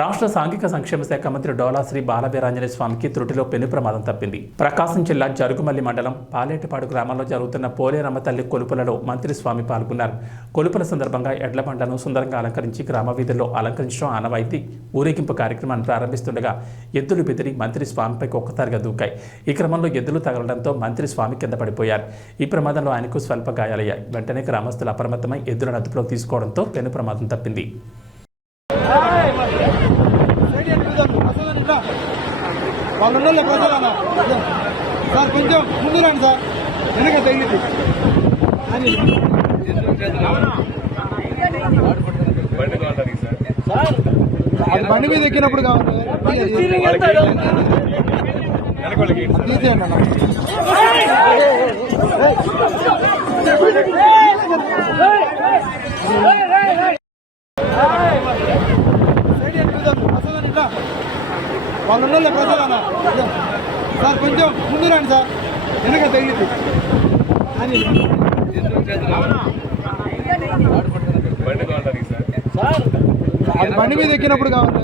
రాష్ట్ర సాంఘిక సంక్షేమ శాఖ మంత్రి డోలా శ్రీ బాలవీరాంజనేయ స్వామికి త్రుటిలో పెను ప్రమాదం తప్పింది. ప్రకాశం జిల్లా జరుగుమల్లి మండలం పాలేటిపాడు గ్రామంలో జరుగుతున్న పోలేరమ్మ తల్లి కొలుపులలో మంత్రి స్వామి పాల్గొన్నారు. కొలుపుల సందర్భంగా ఎడ్ల బండను సుందరంగా అలంకరించి గ్రామ వీధుల్లో అలంకరించడం ఆనవాయితీ. ఊరేగింపు కార్యక్రమాన్ని ప్రారంభిస్తుండగా ఎద్దులు బెదిరి మంత్రి స్వామిపైకి ఒక్కసారిగా దూకాయి. ఈ క్రమంలో ఎద్దులు తగలడంతో మంత్రి స్వామి కింద పడిపోయారు. ఈ ప్రమాదంలో ఆయనకు స్వల్ప గాయాలయ్యాయి. వెంటనే గ్రామస్తులు అప్రమత్తమై ఎద్దులను అదుపులోకి తీసుకోవడంతో పెను ప్రమాదం తప్పింది. సార్ కొంచెం ముందు రండి సార్, వెనక తగిలింది. అది బండి మీద ఎక్కినప్పుడు కావాలి తీసేయండి అన్న. వాళ్ళు ఉండాలి ప్రజలన్నా. సార్ కొంచెం ముందు రండి సార్, వెనక తగిలింది. అది బండి మీద ఎక్కినప్పుడు కావాలి